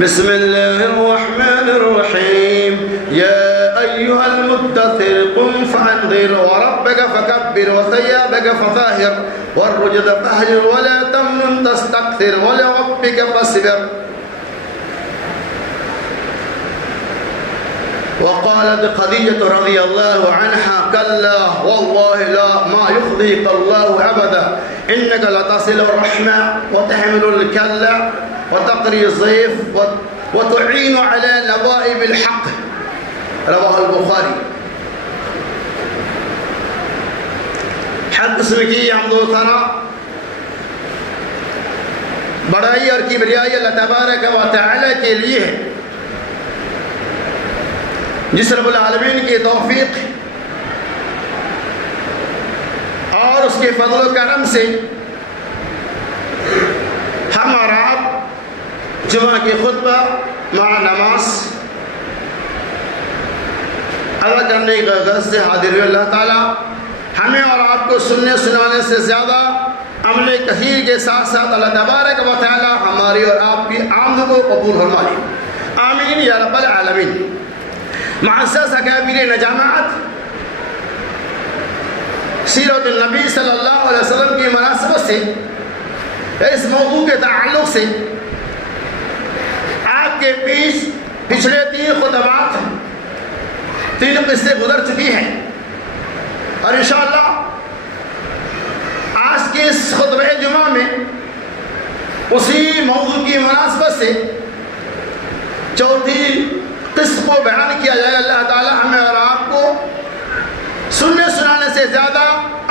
بسم الله الرحمن الرحيم. يا أيها المدثر قم فأنذر وربك فكبر وثيابك فطهر والرجز فاهجر ولا تمنن تستكثر ولربك فاصبر. وقالت خديجة رضي الله عنها كلا والله لا ما يخزيك الله أبدا إنك لتصل الرحمة وتحمل الكلا وتقري الضيف وتعين على نوائب الحق. رواه البخاري. حد اسم کی حمد و ثنا بڑائی اور کبریائی اللہ تبارک و تعالی کے لیے ہے، جس رب العالمین کی توفیق اور اس کے فضل و کرم سے ہم اور آپ جمعہ کی خطبہ مع نماز ادا کرنے کی غرض سے حاضر ہوئے۔ اللہ تعالیٰ ہمیں اور آپ کو سننے سنانے سے زیادہ عمل کثیر کے ساتھ ساتھ اللہ تبارک و تعالیٰ ہماری اور آپ کی آمد کو قبول فرمائے، آمین یا رب العالمین۔ معزز اکابرین جماعت، سیرت النبی صلی اللہ علیہ وسلم کی مناسبت سے اس موضوع کے تعلق سے آپ کے پیش پچھلے 3 خطبات 3 قصے گزر چکی ہیں، اور انشاءاللہ آج کے اس خطبہ جمعہ میں اسی موضوع کی مناسبت سے چوتھی قسط کو بیان کیا جائے۔ اللہ تعالی ہمیں اور آپ کو سننے سنانے سے زیادہ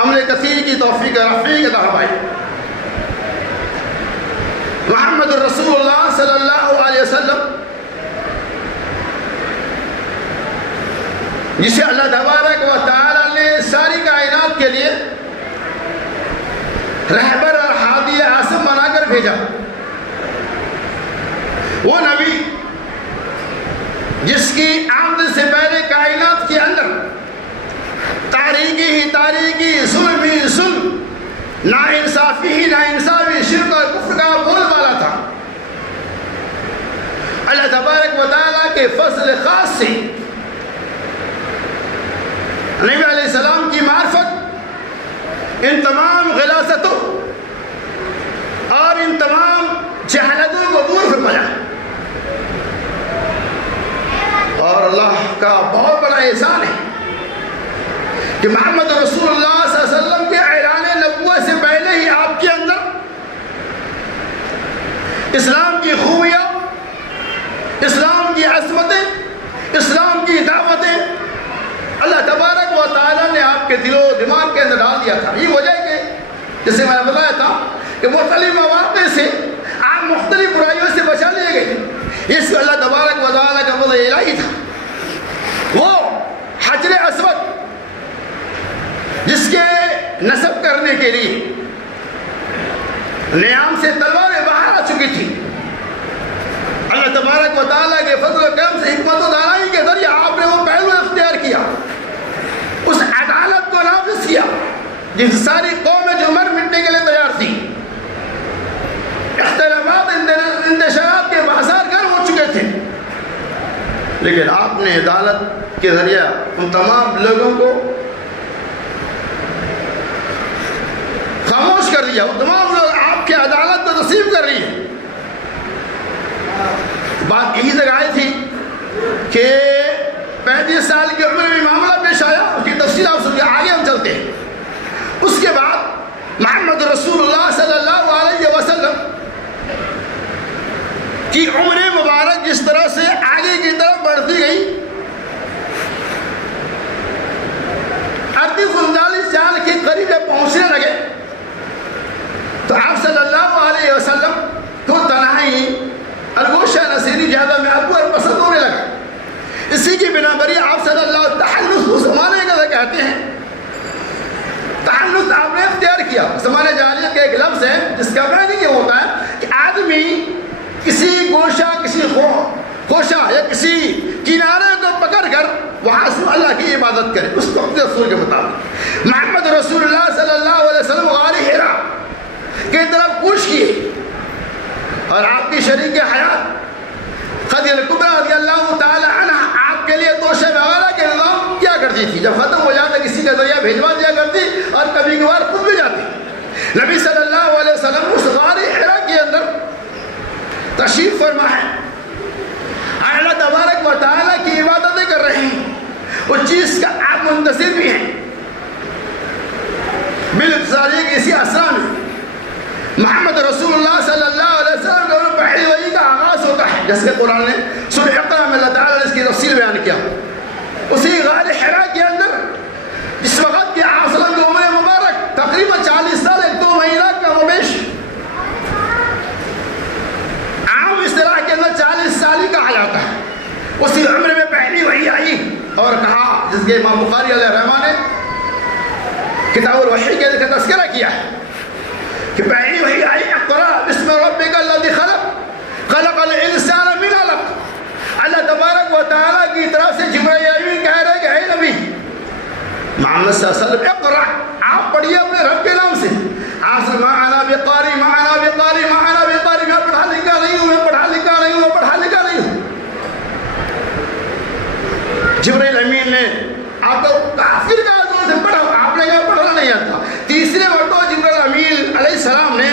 عمل کثیر کی توفیق رفیق عطا فرمائے۔ محمد رسول اللہ صلی اللہ علیہ وسلم، جسے اللہ تبارک و تعالی نے ساری کائنات کے لیے رہبر اور ہادی اعظم بنا کر بھیجا، وہ نبی جس کی آمد سے پہلے کائنات کے اندر تاریکی ہی تاریکی، ظلم ہی ظلم، ناانصافی ہی ناانصافی، شرک اور کفر کا بول والا تھا۔ اللہ تبارک و تعالیٰ کے فضل خاص سے نبی علیہ السلام کی معرفت ان تمام غلاستوں اور ان تمام جہالتوں کو دور فرمایا، اور اللہ کا بہت بڑا احسان ہے کہ محمد رسول اللہ صلی اللہ علیہ وسلم کے اعلان نبوت سے پہلے ہی آپ کے اندر اسلام کی خوبیاں، اسلام کی عظمتیں، اسلام کی دعوتیں اللہ تبارک و تعالیٰ نے آپ کے دل و دماغ کے اندر ڈال دیا تھا۔ یہ وجہ ہے کہ جیسے میں نے بتایا تھا کہ مختلف مواقع سے آپ مختلف برائیوں سے بچا لیے گئے، اس اللہ تبارک و تعالیٰ کا فضل الہی تھا۔ وہ حجر اسود جس کے نصب کرنے کے لیے نیام سے تلواریں باہر آ چکی تھی، اللہ تبارک و تعالیٰ کے فضل و کرم سے حکمت و دانائی کے ذریعے آپ نے وہ پہلو اختیار کیا، اس عدالت کو نافذ کیا جس ساری قومیں جو مر مٹنے کے لیے تیار تھی، اختلافات انتشارات کے بازار گرم ہو چکے تھے، لیکن آپ نے عدالت کے ذریعہ ان تمام لوگوں کو خاموش کر دیا۔ وہ تمام لوگ آپ کی عدالت کو تسلیم کر رہی ہے۔ بات یہی جگہ آئی تھی کہ 35 سال کی عمر میں معاملہ پیش آیا، اس کی تفصیل آپ سن کے آگے ہم چلتے ہیں۔ اس کے بعد محمد رسول اللہ صلی اللہ علیہ وسلم کی عمر مبارک جس طرح سے آگے کی طرف بڑھتی گئی، 38-39 سال کے قریب پہنچنے لگے، تو آپ صلی اللہ علیہ وسلم کو تنہائی الگوشہ نصیری زیادہ محبوب اور پسند ہونے لگا۔ اسی کی بنا پر آپ صلی اللہ علیہ وسلم تحنث اس زمانے کا کہتے ہیں، تحنث آپ نے اختیار کیا۔ زمانے جاہلیت کا ایک لفظ ہے جس کا معنی یہ ہوتا ہے کہ آدمی کسی گوشہ، کسی خوشہ یا کسی کنارے کو پکڑ کر وہاں سے اللہ کی عبادت کرے، اس وقت رسول کے مطابق۔ محمد رسول اللہ صلی اللہ علیہ وسلم غار حرا کی طرف کوش کیے، اور آپ کی شریک حیات کرتی تھی، جب ختم ہو جاتا کسی کا ذریعہ بھیجوا دیا کرتی اور کبھی کبھار خود بھی جاتی۔ نبی صلی اللہ علیہ وسلم اس غار حرا کے اندر تشریف فرما ہے، اللہ تبارک و تعالیٰ کی عبادتیں کر رہے ہیں، اس چیز کا آپ منتظر بھی ہیں۔ بالاختصار ایک اسی اسرا میں محمد رسول اللہ صلی اللہ علیہ وسلم کا پہلی وحی کا آغاز ہوتا ہے، جیسے قرآن نے سورہ اقرا میں اللہ تعالیٰ نے اس کی تفصیل بیان کیا۔ اسی غار حرا کے اندر جس وقت کہ آپ صلی اللہ علیہ وسلم کی عمر مبارک تقریباً 40 سال 1-2 مہینہ کا مبیش، عام اصطلاح کے اندر 40 سال ہی کہا جاتا ہے، اسی عمر میں پہلی وحی آئی اور کہا، جس کے امام بخاری علیہ الرحمہ نے کتاب الوحی کے اندر تذکرہ کیا ہے کہ پہلی وحی آئی، اقرا بسم ربک الذی خلق خلق الانسان من علق۔ اللہ تبارک و تعالیٰ کی طرف سے جبرائیل امین کہہ رہے کہ اے نبی محمد صلی اللہ علیہ وسلم اقرا، آپ پڑھیے اپنے رب کے نام سے۔ آسر معنا بقاری معنا بقاری معنا بقاری، میں پڑھا لکھا نہیں ہوں، میں پڑھا لکھا نہیں ہوں، میں پڑھا لکھا نہیں ہوں۔ جبرائیل امین نے آپ کو کافر کا زور سے پڑھا، آپ نے کہا پڑھنا نہیں آتا۔ تیسرے مرتبہ جبرائیل امین علیہ السلام نے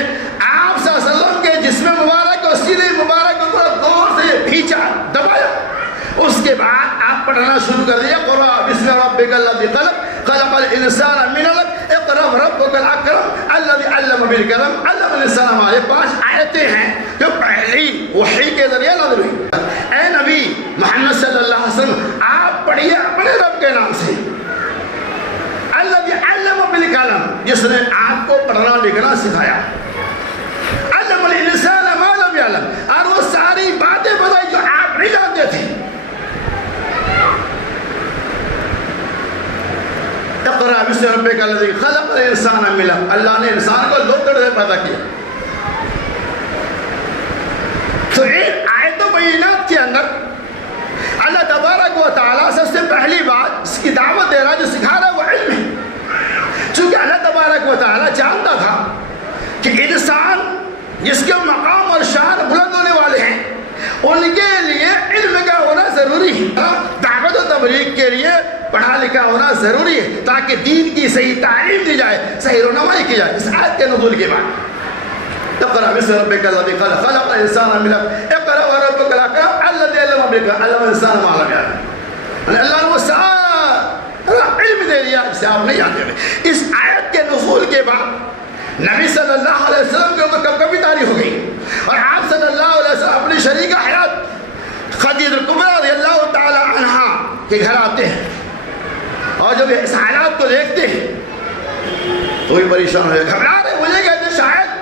آپ صلی اللہ علیہ وسلم کے جسم مبارک اور سینے مبارک کو دور سے بھینچا، دبایا، اس کے بعد آپ پڑھنا شروع کر دیا، اقرا بسم ربک الذی خلق خلق الانسان من علق اقرا وربک الاکرم الذی علم بالقلم علم الانسان ما لم۔ 5 آیتیں ہیں جو پہلی وحی کے ذریعے نازل ہوئی۔ اے نبی محمد صلی اللہ علیہ وسلم آپ پڑھیے اپنے رب کے نام سے، الذی علم بالقلم، جس نے آپ کو پڑھنا لکھنا سکھایا، علم الانسان ما لم یعلم، اور وہ ساری باتیں بتائی جو آپ نہیں جانتے تھے۔ اقرا بسم ربک الذی خلق الانسان من علق، اللہ نے انسان کو لوکڑ سے پیدا کیا۔ تو ان آیت و بینات کے اندر اللہ تبارک و تعالیٰ سب سے پہلی بات اس کی دعوت دے رہا، جو سکھا رہا ہے وہ علم ہے، چونکہ اللہ تبارک و تعالیٰ جانتا تھا کہ انسان جس کے مقام اور شان بلند ہونے والے ہیں ان کے لیے علم کا ہونا ضروری ہے، دعوت و تبلیغ کے لیے پڑھا لکھا ہونا ضروری ہے، تاکہ دین کی صحیح تعلیم دی جائے، صحیح رہنمائی کی جائے۔ اس آیت کے نزول کے بعد اقرا بسم ربک الذی خلق خلق الانسان من علق اقرا وربک الاکرم الذی علم بالقلم علم الانسان ما لم یعلم۔ اللہ نے وہ سارا علم دے دیا جسے آپ نہیں جانتے تھے۔ اس آیت کے نزول کے بعد نبی صلی اللہ علیہ وسلم کے اوپر کب کبھی تاریخ ہو گئی، اور آپ صلی اللہ علیہ وسلم اپنی شریکہ حیات خدیجہ الکبریٰ رضی اللہ تعالی عنہا کے گھر آتے ہیں، اور جب اس حالات کو دیکھتے ہیں تو بھی پریشان ہوئے، گھبرا رہے، مجھے کہتے ہیں شاید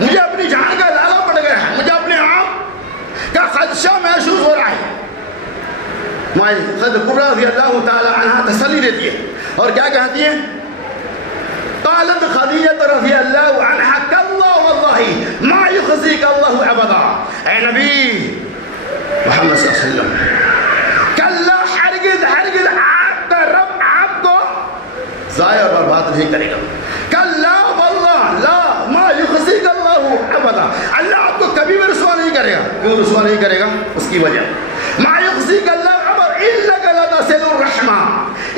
مجھے اپنی جان کا لالہ پڑ گیا ہے، مجھے اپنے آپ کا خدشہ محسوس ہو رہا ہے۔ خدیجہ الکبریٰ رضی اللہ تعالی عنہا تسلی دیتی ہے اور کیا کہتی ہیں؟ قالت خدیجہ رضی اللہ عنہا کاللہ واللہ ما یخزیک اللہ ابدا، اے نبی محمد صلی اللہ علیہ وسلم کاللہ ہرگز ہرگز آپ کا رب آپ کو ضائع اور برباد نہیں کرے گا۔ کاللہ واللہ لا ما یخزیک اللہ ابدا، اللہ آپ کو کبھی بھی رسوا نہیں کرے گا۔ کیوں رسوا نہیں کرے گا؟ اس کی وجہ ما یخزیک اللہ ابدا انک لتصل الرحمہ،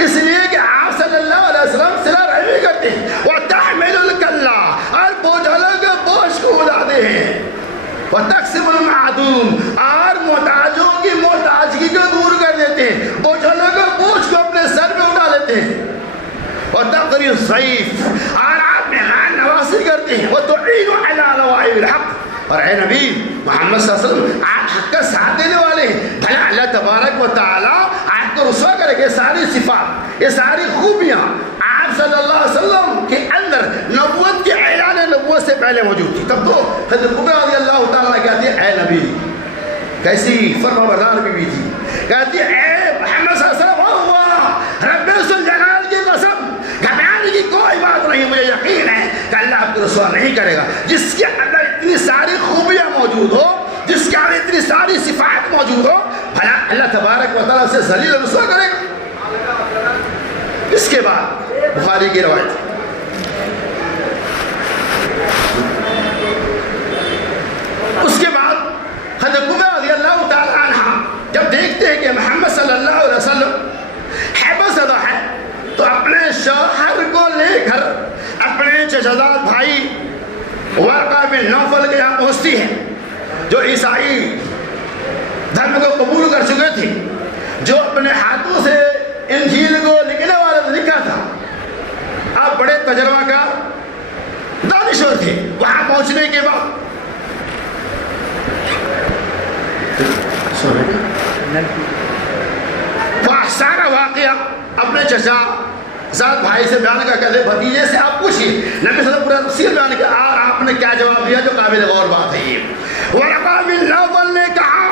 اس لیے کہ آپ صلی اللہ علیہ وسلم صلہ رحمی کرتے ہیں، وتحمل الکلہ، اور بوجھلوں کے بوجھ کو اڑاتے ہیں، وتقسم المعدوم، اور محتاجوں کی محتاجگی کو دور کر دیتے ہیں، بوجھلوں کے بوجھ کو اپنے سر پہ اٹھا لیتے ہیں، وتقری الضیف، اور آپ مہمان نوازی کرتے ہیں، وتعین علی نوائب الحق، اور اے نبی محمد صلی اللہ علیہ وسلم آپ حق کا ساتھ دینے والے ہیں، بھلا اللہ تبارک و تعالیٰ آپ کو رسوا کرے گا۔ یہ ساری صفات، یہ ساری خوبیاں آپ صلی اللہ علیہ وسلم کے اندر نبوت کے اعلان نبوت سے پہلے موجود تھی۔ تب تو خدیجہ الکبریٰ رضی اللہ تعالیٰ کہتی ہے اے نبی، کیسی فرما بردار بیوی تھی، کہتی ہے اے محمد صلی اللہ علیہ وسلم اللہ رب ذوالجلال کی قسم، گھبرانے کی کوئی بات نہیں، مجھے یقین ہے کہ اللہ آپ کو رسوا نہیں کرے گا۔ جس کے اندر اتنی ساری خوبیاں موجود ہو، جس کے اندر اتنی ساری صفات موجود ہو، بھلا اللہ تبارک و تعالیٰ سے ذلیل اور رسوا کرے گا؟ اس کے بعد بخاری کی روایت، اس کے بعد حضرت عمر رضی اللہ تعالیٰ عنہ جب دیکھتے ہیں کہ محمد صلی اللہ علیہ وسلم گھر اپنے چچزاد بھائی ورقہ بن نوفل کے یہاں پہنچتی ہے، جو عیسائی دھرم کو قبول کر چکے تھے، جو اپنے ہاتھوں سے انجیل کو لکھنے والے نے لکھا تھا، آپ بڑے تجربہ کار دانشور تھے۔ وہاں پہنچنے کے بعد وہ سارا واقعہ اپنے چچا زاد بھائی سے بیان کر کہتے بھتیجے سے آپ پوچھیے، نبی صلی اللہ علیہ وسلم پورا تفصیل بیان کیا اور آپ نے کیا جواب دیا جو قابل غور بات ہے۔ یہ ورقہ بن نوفل نے کہا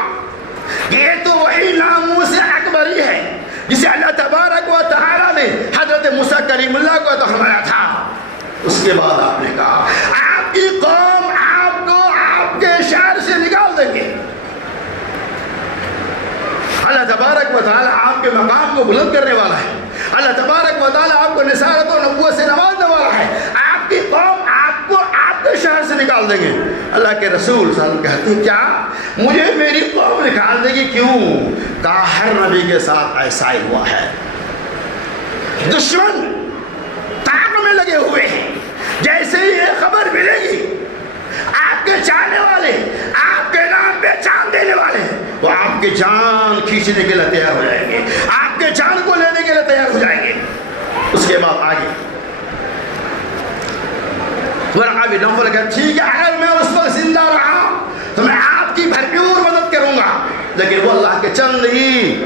یہ تو وہی ناموس اکبری ہے جسے اللہ تبارک و تعالی نے حضرت موسیٰ کریم اللہ کو عطا فرمایا تھا۔ اس کے بعد آپ نے کہا آپ کی قوم آپ کو آپ کے شہر سے نکال دیں گے، اللہ تبارک و تعالی آپ کے مقام کو بلند کرنے والا ہے، اللہ تبارک و تعالی آپ کو نصارت و نبوت سے نوازنے والا ہے، آپ کی قوم آپ کو آپ کے شہر سے نکال دیں گے۔ اللہ کے رسول صلی اللہ علیہ وسلم کہتے ہیں کیا مجھے میری قوم نکال دے گی؟ کیوں؟ کہا ہر نبی کے ساتھ ایسا ہی ہوا ہے، دشمن طاق میں لگے ہوئے ہیں، جیسے ہی یہ خبر ملے گی آپ کے چاہنے والے آپ کے نام پہ جان دینے والے وہ آپ کی جان کھینچنے کے لیے تیار ہو جائیں گے، آپ کے جان کو لینے کے لیے تیار ہو جائیں گے۔ اس کے بعد آگے ورقہ بن نوفل کہا ٹھیک ہے اگر میں اس وقت زندہ رہا تو میں آپ کی بھرپور مدد کروں گا، لیکن وہ اللہ کے چند ہی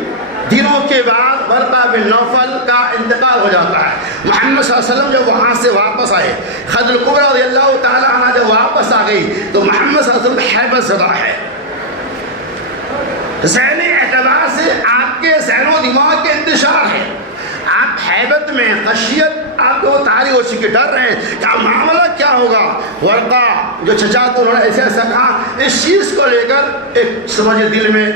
دنوں کے بعد ورقہ بن نوفل کا انتقال ہو جاتا ہے۔ محمد صلی اللہ علیہ وسلم جب وہاں سے واپس آئے، خدیجہ کبریٰ رضی اللہ تعالی عنہ جب واپس آ گئی تو محمد صلی اللہ علیہ وسلم حیبت زدہ ہے، ذہنی اعتبار سے آپ کے ذہن و دماغ کے انتشار ہے، آپ حیبت میں خشیت آپ کو تاری ہو چکی، ڈر رہے ہیں کیا معاملہ کیا ہوگا۔ ورقہ جو چچا تو انہوں نے ایسے ایسا کہا، اس چیز کو لے کر ایک سمجھے دل میں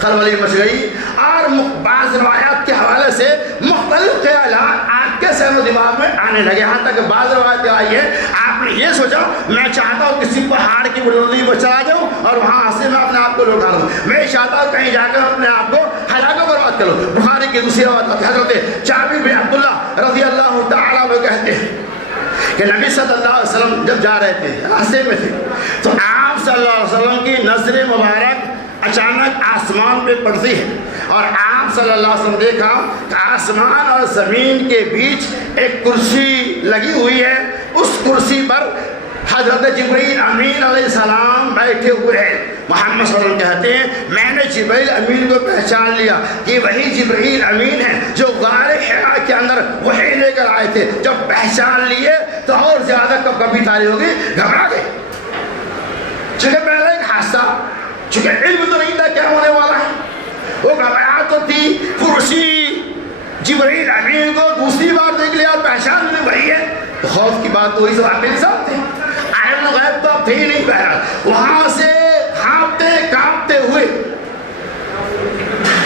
خلبلی مچ گئی، اور بعض روایات کے حوالے سے مختلف خیالات آپ کے ذہن و دماغ میں آنے لگے، یہاں تک بازار روایت آئی ہے آپ نے یہ سوچا میں چاہتا ہوں کسی پہاڑ کی بلندی پر چلا جاؤں اور وہاں سے میں اپنے آپ کو لوٹا لوں، میں چاہتا ہوں کہیں جا کر اپنے آپ کو ہلاک و برباد کروں۔ بخاری کی دوسری روایت حضرت جابر بن عبداللہ رضی اللہ تعالیٰ عنہ کہتے ہیں کہ نبی صلی اللہ علیہ وسلم جب جا رہے تھے راستے میں تھے تو آپ صلی اللہ علیہ وسلم کی نظر مبارک اچانک آسمان پہ پڑتی ہے، اور آپ صلی اللہ علیہ وسلم دیکھا کہ آسمان اور زمین کے بیچ ایک کرسی لگی ہوئی ہے، اس کرسی پر حضرت جبرائیل امین علیہ السلام بیٹھے ہوئے ہیں۔ محمد صلی اللہ علیہ وسلم کہتے ہیں میں نے جبرائیل امین کو پہچان لیا کہ وہی جبرائیل امین ہے جو غار حرا کے اندر وحی لے کر آئے تھے۔ جب پہچان لیے تو اور زیادہ کبھی تاری ہوگی، گھبرا گئے، چونکہ پہلے ایک حادثہ، چونکہ علم تو نہیں تھا کیا ہونے والا ہے، وہ گھبراہٹ تو تھی، کرسی جبرائیل امین کو دوسری بار دیکھ لیا اور پہچان لیا وہی ہے، تو خوف کی بات تو وہی سب آپ انسان تھے، عالم غیب تو آپ تھے ہی نہیں۔ بہرحال وہاں سے کانپتے کانپتے ہوئے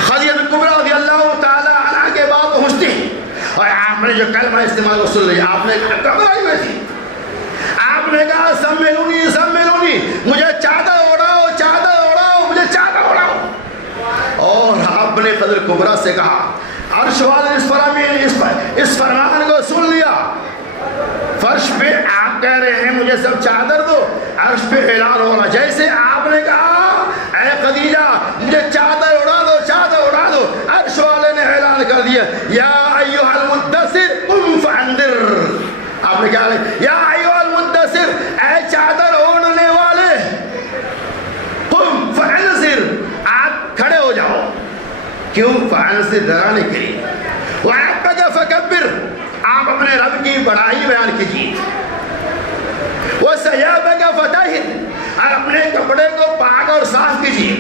خدیجہ کبریٰ رضی اللہ تعالی عنہ کے بعد پہنچتے ہیں، اور آپ نے جو کلمہ استعمال کو سن لیا، آپ نے گھبرائی ہوئی تھی، آپ نے کہا سمیلونی سمیلونی، مجھے چادر اڑاؤ چادر اڑاؤ، مجھے چادر اڑاؤ، اور آپ نے خدیجہ کبریٰ سے کہا عرش والے اس فرمان کو سن لیا، فرش پہ آپ کہہ رہے ہیں مجھے سب چادر دو، عرش پہ اعلان ہو رہا، جیسے آپ نے کہا اے خدیجہ مجھے چادر اڑا دو چادر اڑا دو، عرش والے نے اعلان کر دیا یا ایھا المدثر قم فانذر، آپ نے کہا یا ایھا المدثر، اے چادر اوڑھنے والے، قم فانذر، آپ کھڑے ہو جاؤ، کیوں؟ فانذر، ڈرانے کے لیے، وربک فکبر، آپ اپنے رب کی بڑائی بیان کیجیے، وثیابک فطہر، اور اپنے کپڑے کو پاک اور صاف کیجیے،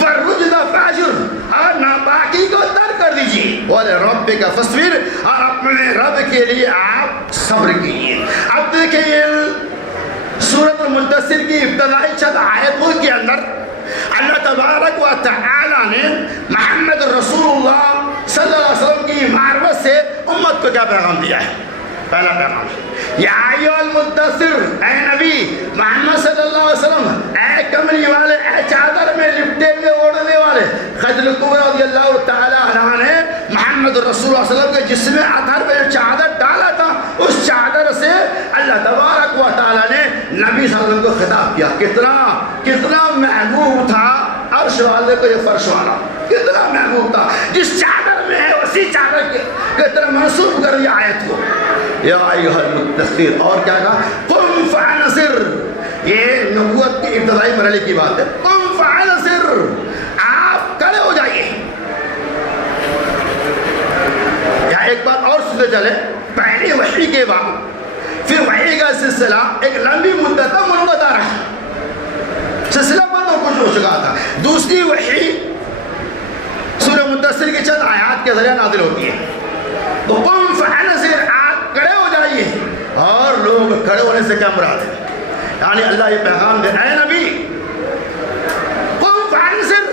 والرجز فاہجر، اور ناپاکی کو ترک کر دیجیے، ولربک فاصبر، اور اپنے رب کے لیے آپ صبر کیجیے۔ اب دیکھیں سورۃ المدثر کی ابتدائی چند آیتوں کے اندر اللہ تبارک و تعالی نے محمد رسول اللہ صلی اللہ علیہ وسلم کی معرفت سے امت کو کیا پیغام دیا ہے؟ پہلا پیغام یا ایھا المدثر، اے نبی محمد صلی اللہ علیہ وسلم، اے کملی والے، اے چادر میں لپٹے ہوئے اوڑھنے والے۔ خدیجہ کبریٰ رضی اللہ تعالی عنہ نے محمد رسول اللہ صلی اللہ علیہ وسلم کے جسم اطہر پہ جو چادر ڈالا تھا، اس نبی صلی اللہ علیہ وسلم کو خطاب کیا. کتنا محبوب تھا عرش والے کو یہ فرش والا, کتنا محبوب تھا. جس چادر میں ہے اسی چادر کی طرح منسوب کر دیا آیت کو, یا ایھا المدثر. اور کیا کہا, قم فانذر. یہ نبوت کی ابتدائی مرحلے کی بات ہے. قم فانذر, آپ کھڑے ہو جائیے. یا ایک بات اور سنتے چلے, پہلی وحی کے بعد پھر وحی کا سلسلہ ایک لمبی مدت تک منقطع رہا, سلسلہ بند ہو کچھ ہو چکا تھا. دوسری وحی سورہ مدثر کی چند آیات کے ذریعے نازل ہوتی ہے. تو قم فانذر, آپ کھڑے ہو جائیے. اور لوگ کھڑے ہونے سے کیا مراد ہے, یعنی اللہ یہ پیغام دے, اے نبی قم فانذر,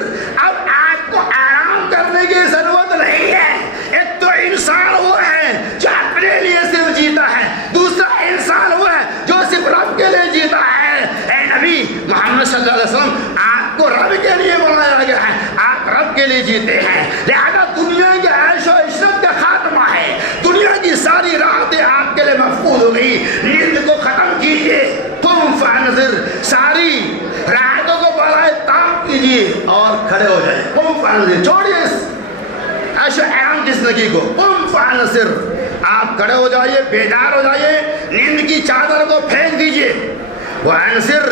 اب آپ کو آرام کرنے کی ضرورت نہیں ہے. ایک تو انسان وہ ہے جو اپنے لیے صرف جیتا ہے, دوسرا انسان وہ ہے جو صرف رب کے لیے جیتا ہے. اے نبی محمد صلی اللہ علیہ وسلم, آپ کو رب کے لیے بنایا گیا ہے, آپ رب کے لیے جیتے ہیں. لہذا دنیا کے عیش و عشرت کا خاتمہ ہے, دنیا کی ساری راحتیں آپ کے لیے محفوظ ہو گئی. نیند کو ختم کیجیے, قم فانذر, ساری راحتوں کو برائے تاب کیجیے اور کھڑے ہو جائیں. قم فانذر, چھوڑیے عیش و عام کی زندگی کو. قم فانذر, آپ کھڑے ہو جائیے, بیدار ہو جائیے, نیند کی چادر کو پھینک دیجیے. وانذر,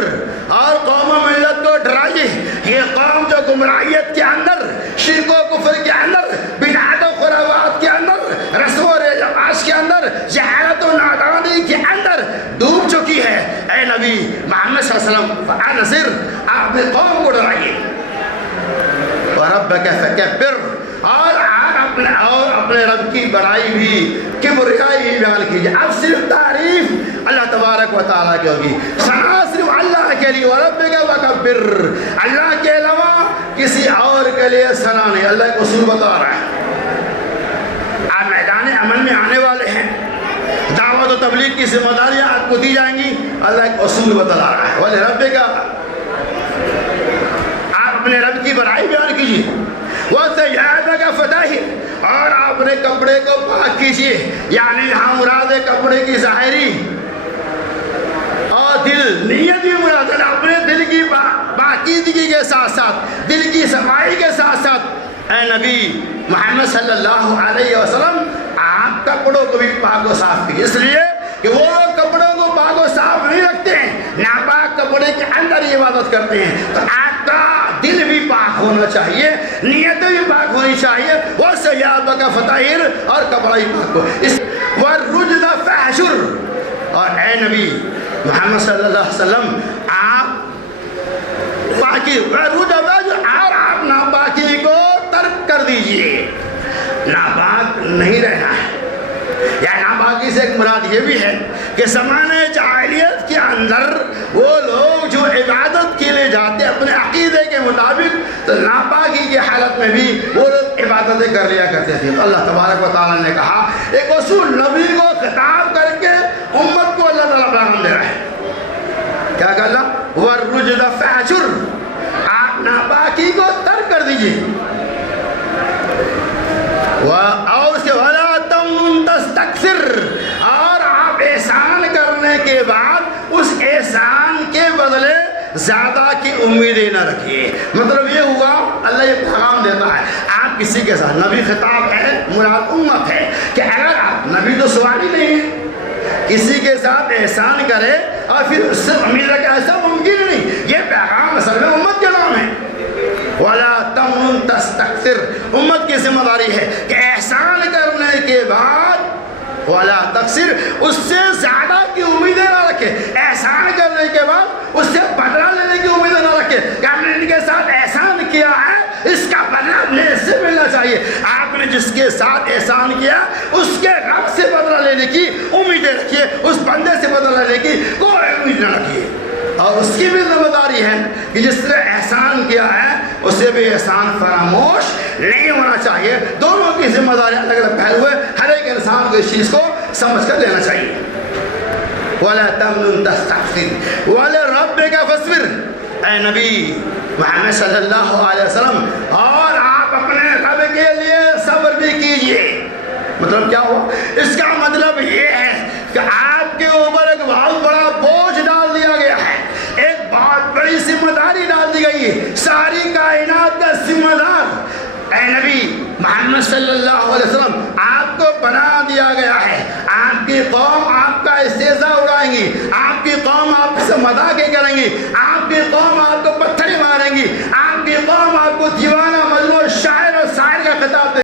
اور قوم و ملت کو ڈرائیے. یہ قوم جو گمراہیت کے اندر, شرک و کفر کے اندر, بدعت و خرافات کے اندر, رسم و رواج کے اندر, جہالت و نادانی کے اندر ڈوب چکی ہے, اے نبی محمد صلی اللہ علیہ وسلم فانذر, آپ اپنے قوم کو ڈرائیے. وربک فکبر, اور آپ اپنے رب کی بڑائی بھی, کبریائی بھی بیان کیجیے. اب صرف تعریف اللہ تبارک و تعالیٰ کی ہوگی, ثنا صرف اللہ کے لیے. وربک فکبر, اللہ کے علاوہ کسی اور کے لیے ثنا نہیں. اللہ ایک اصول بتا رہا ہے, آپ میدان عمل میں آنے والے ہیں, دعوت و تبلیغ کی ذمہ داریاں آپ کو دی جائیں گی. اللہ ایک اصول بتا رہا ہے, ولربک, آپ اپنے رب کی بڑائی بیان کیجیے. وَثِيَابَكَ فَطَهِّرْ, اور آپ اپنے کپڑے کو پاک کیجیے. یعنی یہاں مراد ہے کپڑے کی ظاہری, اور دل, نیت بھی مراد ہے. اپنے دل کی پاکیزگی کے ساتھ ساتھ, دل کی صفائی کے ساتھ ساتھ, اے نبی محمد صلی اللہ علیہ وسلم, آپ کپڑوں کو بھی پاک و صاف کیجیے. اس لیے کہ وہ کپڑوں کو پاک و صاف نہیں رکھتے ہیں, ناپاک کپڑے کے اندر ہی عبادت کرتے ہیں. تو آپ کا دل بھی پاک ہونا چاہیے, نیتیں بھی پاک ہونی چاہیے. وَثِيَابَكَ فَطَهِّرْ, اور کپڑا ہی پاک ہو. وَالرُّجْزَ فَاهْجُرْ, اور اے نبی محمد صلی اللہ علیہ وسلم, آپ پاکی, اور آپ ناپاکی کو ترک کر دیجئے. ناپاک نہیں رہنا ہے. یا ناپاکی سے ایک مراد یہ بھی ہے کہ زمانہ جاہلیت کے اندر وہ لوگ جو عبادت کے لیے جاتے اپنے عقیدے کے مطابق, تو ناپاکی کی حالت میں بھی وہ لوگ عبادتیں کر لیا کرتے تھے. تو اللہ تبارک و تعالیٰ نے کہا, ایک اصول نبی کو خطاب کر کے امت کو اللہ تعالیٰ پیغام دے رہا ہے. کیا کہا اللہ, وَالرُّجْزَ فَاهْجُرْ, آپ ناپاکی کو ترک کر دیجیے. اور اس کے وَلَا تَمْنُن تَسْتَكْثِرْ, اور آپ احسان کرنے کے بعد اس احسان کے بدلے زیادہ کی امیدیں نہ رکھیے. مطلب یہ ہوا, اللہ یہ پیغام دیتا ہے, آپ کسی کے ساتھ, نبی خطاب ہے, مراد امت ہے, کہ اگر آپ, نبی تو سوال ہی نہیں ہے, کسی کے ساتھ احسان کرے اور پھر اس سے امید رکھے, ایسا ممکن نہیں. یہ پیغام اصل میں امت کے نام ہے. وَلَا تَمْنُن تَسْتَكْثِرْ, امت کی ذمہ داری ہے کہ احسان کرنے کے بعد وَلَا تَقْصِرْ, اس سے زیادہ کی امیدیں نہ رکھے. احسان کرنے کے بعد اس سے بدلہ لینے کی امیدیں نہ رکھے کہ آپ نے ان کے ساتھ احسان کیا ہے, اس کا بدلہ اپنے سے ملنا چاہیے. آپ نے جس کے ساتھ احسان کیا اس کے رب سے بدلہ لینے کی امیدیں رکھیے, اس بندے سے بدلہ لینے کی کوئی امید نہ رکھیے. اور اس کی بھی ذمہ داری ہے کہ جس نے احسان کیا ہے اسے بھی احسان فراموش نہیں ہونا چاہیے. دونوں کی ذمہ داری الگ الگ پہلو ہے, ہر ایک انسان کو اس چیز کو سمجھ کر لینا چاہیے. وَلَا تَمْنُن تَسْتَكْثِرْ وَلِرَبِّكَ فَاصْبِرْ, اے نبی محمد صلی اللہ علیہ وسلم, اور آپ اپنے رب کے لیے صبر بھی کیجئے. مطلب کیا ہوا, اس کا مطلب یہ ہے کہ آپ کے اوپر ایک بہت بڑا بوجھ ڈال دیا گیا اے نبی محمد صلی اللہ علیہ وسلم آپ کو بنا دیا گیا ہے، آپ کی قوم آپ کا استہزاء اڑائیں گی، آپ کی قوم آپ سے مذاقیں کریں گی، آپ کی قوم آپ کو پتھر ماریں گی، آپ کی قوم آپ کو دیوانہ مجنون شاعر اور شاعر کا خطاب دے